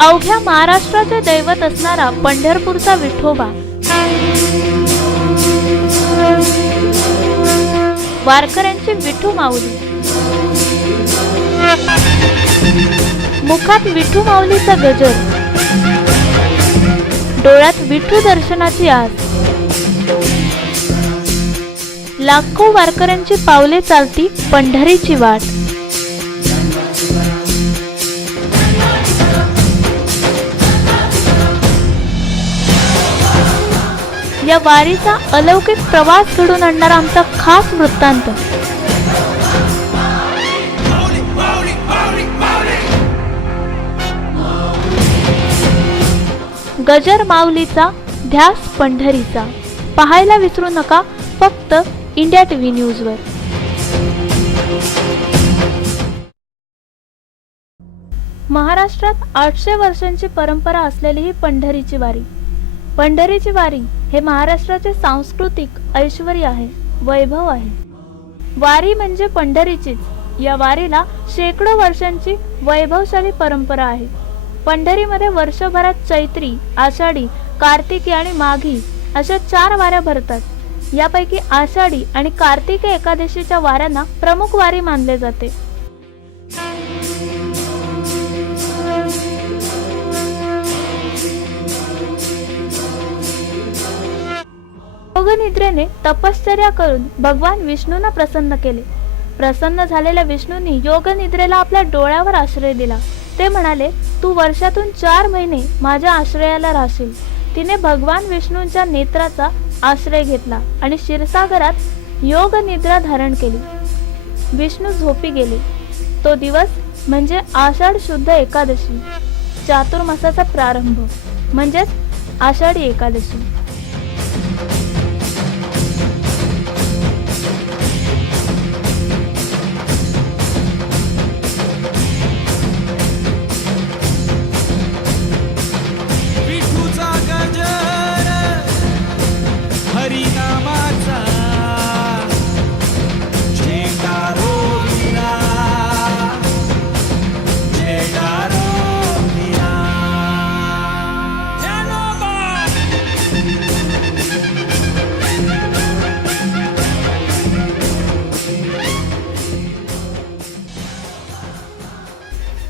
अवघ्या महाराष्ट्राचे दैवत असणारा पंढरपूरचा विठोबा, वारकऱ्यांची विठू माऊली, मुखात विठू माऊलीचा गजर, डोळ्यात विठू दर्शनाची आस, लाखो वारकऱ्यांची पावले चालती पंढरीची वाट. या वारीचा अलौकिक प्रवास घडून आणणारा आमचा खास वृत्तांत. गजर माऊलीचा, ध्यास पंढरीचा. पाहायला विसरू नका फक्त इंडिया टीव्ही न्यूजवर. महाराष्ट्रात 800 वर्षांची परंपरा असलेली ही पंढरीची वारी. पंढरीची वारी हे महाराष्ट्राचे सांस्कृतिक ऐश्वर्य आहे, वैभव आहे. वारी म्हणजे पंढरीचीच. या वारीला शेकडो वर्षांची वैभवशाली परंपरा आहे. पंढरीमध्ये वर्षभरात चैत्री, आषाढी, कार्तिकी आणि माघी अशा 4 वाऱ्या भरतात. यापैकी आषाढी आणि कार्तिकी एकादशीच्या वाऱ्यांना प्रमुख वारी मानले जाते. योगनिद्रेने तपश्चर्या करून भगवान विष्णूंना प्रसन्न केले. प्रसन्न झालेल्या विष्णूंनी योगनिद्रेला आपल्या डोळ्यावर आश्रय दिला. ते म्हणाले, तू वर्षातून 4 महिने माझ्या आश्रयाला राहशील. तिने भगवान विष्णूंच्या नेत्राचा आश्रय घेतला आणि क्षीरसागरात योगनिद्रा धारण केली. विष्णू झोपी गेले. तो दिवस म्हणजे आषाढ शुद्ध एकादशी, चातुर्मासाचा प्रारंभ म्हणजेच आषाढी एकादशी.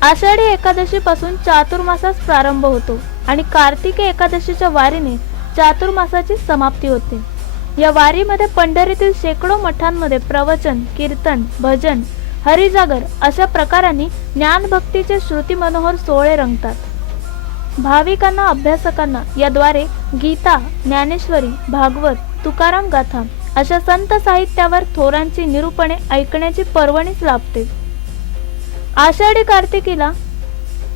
आषाढी एकादशी पासून चातुर्मासास प्रारंभ होतो आणि कार्तिकी एकादशीच्या वारीने चातुर्मासाची समाप्ती होते. या वारीमध्ये पंढरीतील शेकडो मठांमध्ये प्रवचन, कीर्तन, भजन, हरिजागर अशा प्रकारांनी ज्ञानभक्तीचे श्रुती मनोहर सोहळे रंगतात. भाविकांना, अभ्यासकांना याद्वारे गीता, ज्ञानेश्वरी, भागवत, तुकाराम गाथा अशा संत साहित्यावर थोरांची निरूपणे ऐकण्याची पर्वणीच लाभते. आषाढी कार्तिकीला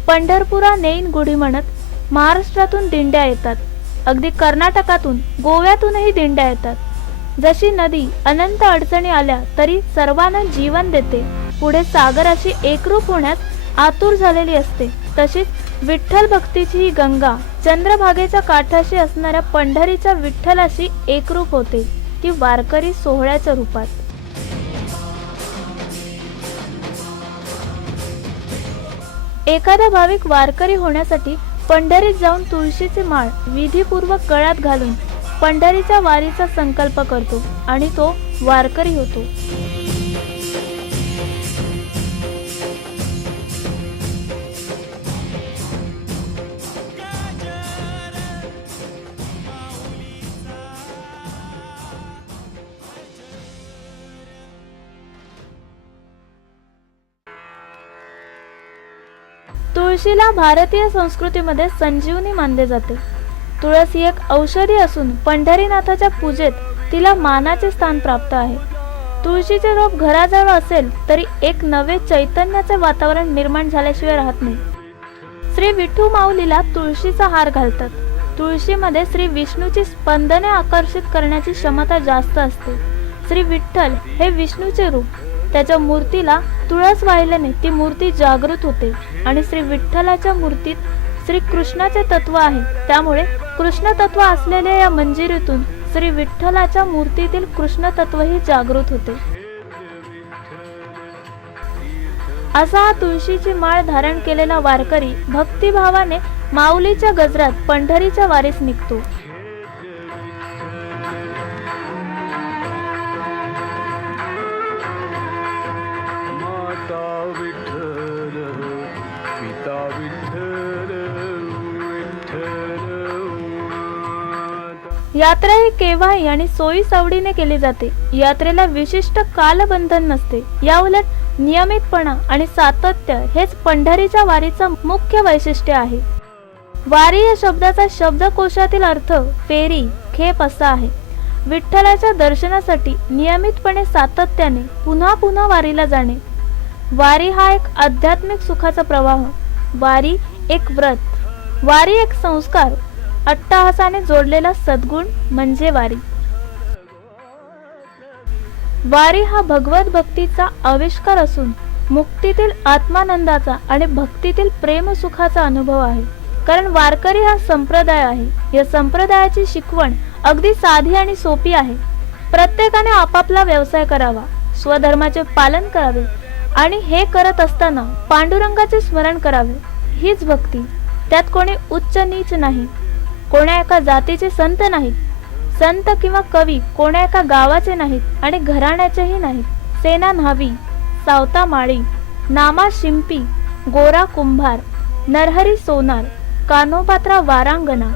पंढरपुरा नेईन गुढी म्हणत महाराष्ट्रातून दिंड्या येतात. अगदी कर्नाटकातून, गोव्यातूनही दिंड्या येतात. जशी नदी अनंत अडचणी आल्या तरी सर्वांना जीवन देते, पुढे सागराशी एकरूप होण्यास आतुर झालेली असते, तशीच विठ्ठल भक्तीची ही गंगा चंद्रभागेच्या काठाशी असणाऱ्या पंढरीच्या विठ्ठलाशी एकरूप होते, ती वारकरी सोहळ्याच्या रूपात. एखादा भाविक वारकरी होण्यासाठी पंढरीत जाऊन तुळशीची माळ विधीपूर्वक गळ्यात घालून पंढरीच्या वारीचा संकल्प करतो आणि तो वारकरी होतो. तुळशीला भारतीय संस्कृतीमध्ये संजीवनी मानले जाते. तुळस ही एक औषधी असून पंढरीनाथाच्या पूजेत तिला मानाचे स्थान प्राप्त आहे. तुळशीचे रोप घराजवळ असेल तरी एक नवे चैतन्याचे वातावरण निर्माण झाल्याशिवाय राहत नाही. श्री विठू माऊलीला तुळशीचा हार घालतात. तुळशीमध्ये श्री विष्णूची स्पंदने आकर्षित करण्याची क्षमता जास्त असते. श्री विठ्ठल हे विष्णूचे रूप. त्याच्या मूर्तीला तुळस वाहिल्याने ती मूर्ती जागृत होते आणि श्री विठ्ठलाच्या मूर्तीत श्री कृष्णाचे तत्व आहे. त्यामुळे कृष्ण तत्व असलेल्या या मंजिरीतून श्री विठ्ठलाच्या मूर्तीतील कृष्ण तत्वही जागृत होते. असा हा तुळशीची माळ धारण केलेला वारकरी भक्तिभावाने माऊलीच्या गजरात पंढरीच्या वारीस निघतो. यात्रा ही केव्हाही आणि सोयी सवडीने केली जाते. यात्रेला विशिष्ट कालबंधन नसते. याउलट नियमितपणा आणि सातत्य हेच पंढरीच्या वारीचा मुख्य वैशिष्ट्य आहे. वारी या शब्दाचा शब्दकोशातील अर्थ फेरी, खेप असा आहे. विठ्ठलाच्या दर्शनासाठी नियमितपणे सातत्याने पुन्हा पुन्हा वारीला जाणे. वारी हा एक आध्यात्मिक सुखाचा प्रवाह. वारी एक व्रत. वारी एक संस्कार. अट्टहासाने जोडलेला सद्गुण म्हणजे वारी. वारी हा भगवत भक्तीचा आविष्कार असून मुक्तीतील आत्मानंदाचा आणि भक्तीतील प्रेम सुखाचा अनुभव आहे. कारण वारकरी हा संप्रदाय आहे. या संप्रदायाची शिकवण अगदी साधी आणि सोपी आहे. प्रत्येकाने आपापला व्यवसाय करावा, स्वधर्माचे पालन करावे आणि हे करत असताना पांडुरंगाचे स्मरण करावे. हीच भक्ती. त्यात कोणी उच्च नीच नाही. कोण्या एका जातीचे संत नाहीत. संत किंवा कवी कोण्या एका गावाचे नाहीत आणि घराण्याचेही नाहीत. सेना न्हावी, सावता माळी, नामा शिंपी, गोरा कुंभार, नरहरी सोनार, कान्होपात्रा वारांगणा,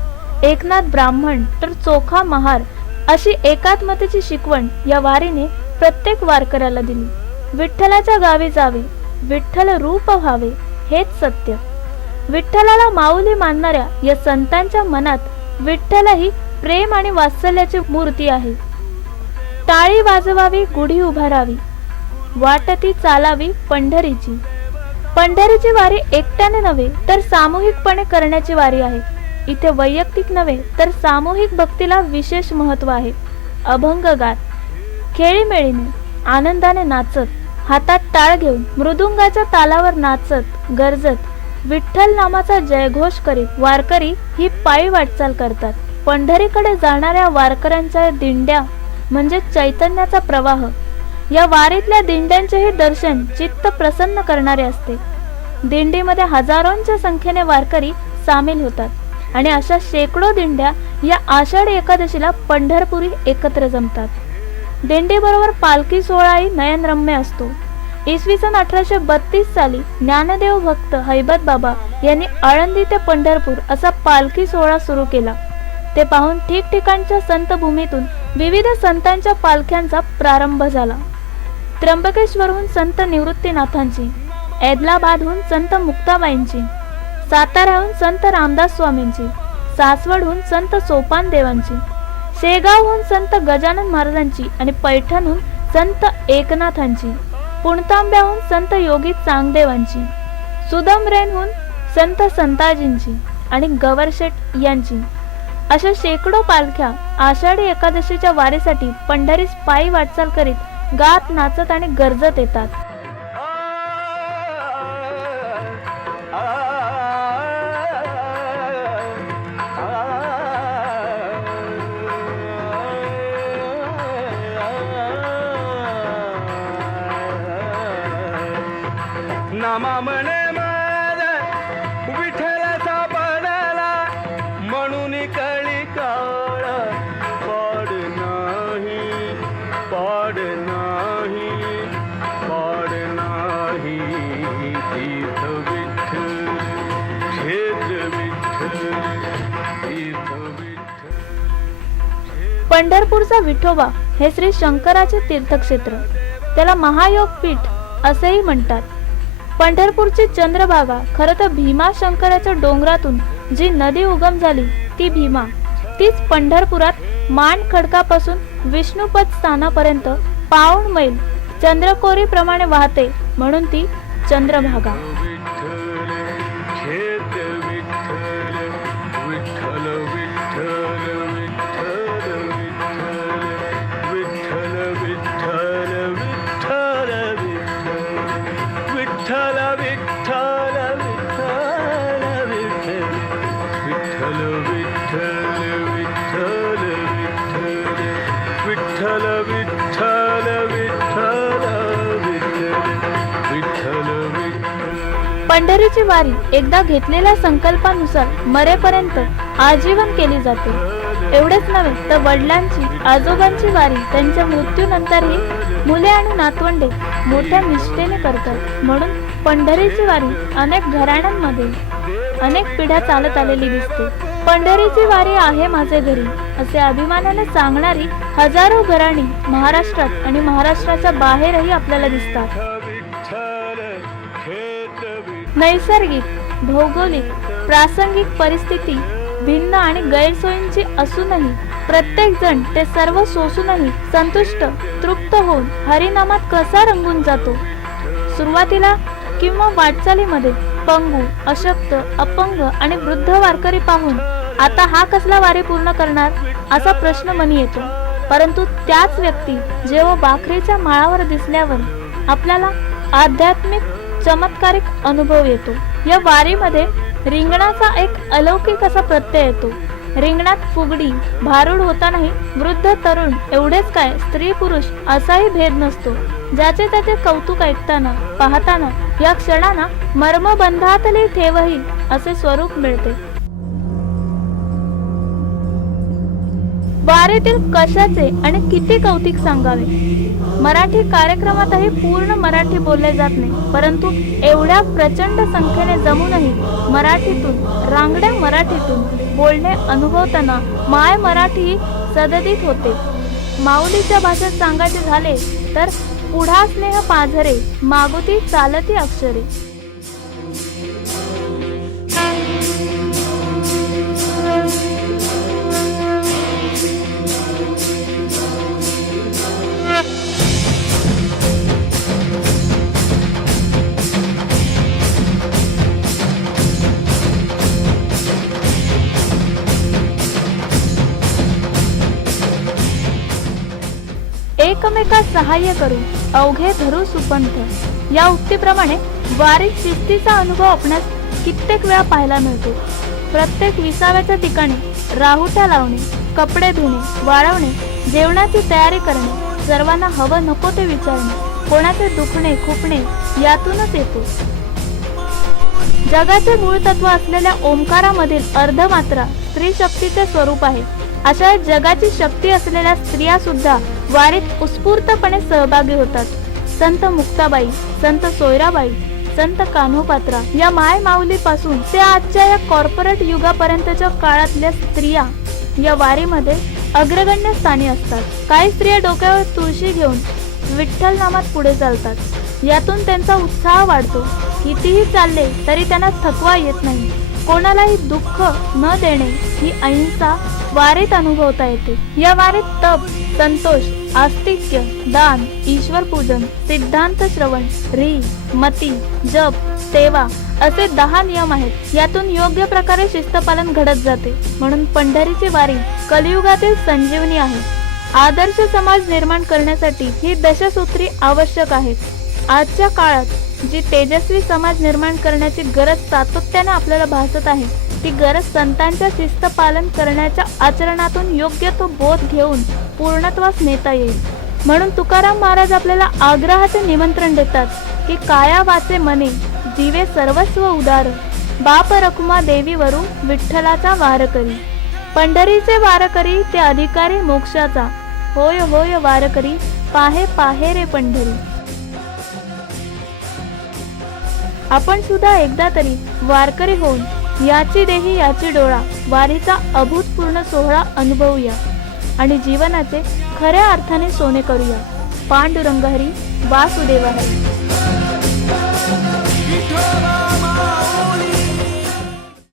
एकनाथ ब्राह्मण तर चोखा महार अशी एकात्मतेची शिकवण या वारीने प्रत्येक वारकऱ्याला दिली. विठ्ठलाच्या गावी जावे, विठ्ठल रूप व्हावे हेच सत्य. विठ्ठलाला माऊली मानणाऱ्या या संतांच्या मनात विठ्ठल ही प्रेम आणि वात्सल्याची मूर्ती आहे. टाळी वाजवावी, गुढी उभारावी, वाटती चालावी पंढरीची. पंढरीची वारी एकट्याने नव्हे तर सामूहिकपणे करण्याची वारी आहे. इथे वैयक्तिक नव्हे तर सामूहिक भक्तीला विशेष महत्त्व आहे. अभंग गात, खेळीमेळीने, आनंदाने नाचत, हातात टाळ घेऊन मृदुंगाच्या तालावर नाचत गरजत विठ्ठल नामाचा जयघोष करीत वारकरी ही पायी वाटचाल करतात. पंढरीकडे जाणाऱ्या वारकऱ्यांच्या दिंड्या म्हणजे चैतन्याचा प्रवाह. या वारीतल्या दिंड्यांचेही दर्शन चित्त प्रसन्न करणारे असते. दिंडीमध्ये हजारोंच्या संख्येने वारकरी सामील होतात आणि अशा शेकडो दिंड्या या आषाढी एकादशीला पंढरपुरी एकत्र जमतात. दिंडीबरोबर पालखी सोहळाही नयनरम्य असतो. इसवी सन 1832 साली ज्ञानदेव भक्त हैबत बाबा यांनी आळंदी ते पंढरपूर असा पालखी सोहळा सुरू केला. ते पाहून ठिकठिकाणच्या संतभूमीतून विविध संतांच्या पालख्यांचा प्रारंभ झाला. त्र्यंबकेश्वरहून संत निवृत्तीनाथांची, ऐदलाबादहून संत मुक्ताबाईंची, साताऱ्याहून संत रामदास स्वामींची, सासवडहून संत सोपान देवांची, शेगावहून संत गजानन महाराजांची आणि पैठणहून संत एकनाथांची, पुणतांब्याहून संत योगी चांगदेवांची, सुदमरेनहून संत संताजींची आणि गवरशेठ यांची अशा शेकडो पालख्या आषाढी एकादशीच्या वारीसाठी पंढरीस पायी वाटचाल करीत गात नाचत आणि गरजत येतात. नामा म्हणे माझा विठ्ठलाचा पडला म्हणून कळी काळ पाड नाही पाड नाही पाड नाही तीर्थ विठ्ठल क्षेत्र विठ्ठल तीर्थ विठ्ठल. पंढरपूरचा विठोबा हे श्री शंकराचे तीर्थक्षेत्र. त्याला महायोग पीठ असेही म्हणतात. पंढरपूरची चंद्रभागा खरं तर भीमा शंकराच्या डोंगरातून जी नदी उगम झाली ती भीमा, तीच पंढरपुरात मान खडकापासून विष्णुपद स्थानापर्यंत पाऊण मैल चंद्रकोरी प्रमाणे वाहते म्हणून ती चंद्रभागा. विठ्ठल क्षेत्र विठ्ठल विठ्ठल विठ्ठल पंढरीची वारी एकदा घेतलेल्या संकल्पानुसार मरेपर्यंत आजीवन केली जाते. एवढेच नव्हे तर वडिलांची आजोबांची वारी त्यांच्या मृत्यूनंतरही मुले आणि नातवंडे मोठ्या निष्ठेने करतात. म्हणून पंढरीची वारी अनेक घराण्यांमध्ये अनेक पिढ्या चालत आलेली दिसते. पंढरीची वारी आहे माझे घरी असे अभिमानाने सांगणारी हजारो घराणी महाराष्ट्रात आणि महाराष्ट्राच्या बाहेरही आपल्याला दिसतात. नैसर्गिक, भौगोलिक, प्रासंगिक परिस्थिती भिन्न आणि गैरसोयींची असूनही प्रत्येक जण ते सर्व सोसूनही संतुष्ट, तृप्त होऊन हरिनामात कसा रंगून जातो. सुरुवातीला किंवा वाटचालीमध्ये पंगू, अशक्त, अपंग आणि वृद्ध वारकरी पाहून आता हा कसला वारी पूर्ण करणार असा प्रश्न मनी येतो. परंतु त्याच व्यक्ती जेव्हा भाकरीच्या माळावर दिसल्यावर आपल्याला आध्यात्मिक चमत्कारिक अनुभव येतो. या वारीमध्ये रिंगणाचा एक अलौकिक असा प्रत्यय येतो. रिंगणात फुगडी, भारूड होतानाही वृद्ध तरुण एवढेच काय स्त्री पुरुष असाही भेद नसतो. ज्याचे त्याचे कौतुक ऐकताना पाहताना या क्षणांना मर्मबंधातली ठेवही असे स्वरूप मिळते. वारीतील कशाचे आणि किती कौतिक सांगावे. मराठी कार्यक्रमातही पूर्ण मराठी बोलले जात नाही, परंतु एवढ्या प्रचंड संख्येने जमूनही मराठीतून, रांगड्या मराठीतून बोलणे अनुभवताना माय मराठी सदतीत होते. माऊलीच्या भाषेत सांगायचे झाले तर पुढा स्नेह पाझरे, मागुती चालती अक्षरे. एकमेका सहाय्य करू अवघे धरू सुपंथ या उक्तीप्रमाणे वारीत शिस्तीचा अनुभव आपणास कित्येक वेळा पाहायला मिळतो. प्रत्येक विसाव्याच्या ठिकाणी राहुट्या लावणे, कपडे धुणे, वाळवणे, जेवणाची तयारी करणे, सर्वांना हवं नको ते विचारणे, कोणाचे दुखणे खुपणे यातूनच येतो. जगाचे मूळ तत्व असलेल्या ओंकारामधील अर्धमात्रा स्त्री शक्तीचे स्वरूप आहे. अशा जगाची शक्ती असलेल्या स्त्रिया सुद्धा वारीत उत्स्फूर्तपणे सहभागी होतात. संत मुक्ताबाई, संत सोयराबाई, संत कान्होपात्रा या माय माऊली पासून ते आजच्या या कॉर्पोरेट युगापर्यंतच्या काळातल्या स्त्रिया या वारीमध्ये अग्रगण्य स्थानी असतात. काही स्त्रिया डोक्यावर तुळशी घेऊन विठ्ठल नामात पुढे चालतात. यातून त्यांचा उत्साह वाढतो. कितीही चालले तरी त्यांना थकवा येत नाही. कोणालाही दुःख न देणे ही अहिंसा वारीत अनुभवता येते. या वारीत तप, संतोष, आस्तिक्य, दान, ईश्वर पूजन, सिद्धांत श्रवण, री, मती, जप, सेवा असे 10 नियम आहेत. यातून योग्य प्रकारे शिस्तपालन घडत जाते. म्हणून पंढरीची वारी कलियुगातील संजीवनी आहे. आदर्श समाज निर्माण करण्यासाठी ही दशसूत्री आवश्यक आहेत. आजच्या काळात जी तेजस्वी समाज निर्माण करण्याची गरज सातत्याने आपल्याला भासत आहे, ती गरज संतांच्या शिस्त पालन करण्याच्या आचरणातून योग्य तो बोध घेऊन पूर्णत्वास नेता येईल. म्हणून तुकाराम महाराज आपल्याला आग्रहाचे निमंत्रण देतात की काया वाचे मने जीवे सर्वस्व उदार, बाप रखुमा देवीवरू विठ्ठलाचा वार करी. पंढरीचे वारकरी ते अधिकारी मोक्षाचा, होय होय वारकरी पाहे पाहे रे पंढरी. आपण सुद्धा एकदा तरी वारकरी होऊन याची देही याची डोळा वारीचा अभूतपूर्ण सोहळा अनुभवूया आणि जीवनाचे खऱ्या अर्थाने सोने करूया. पांडुरंग हरी, वासुदेव हरी.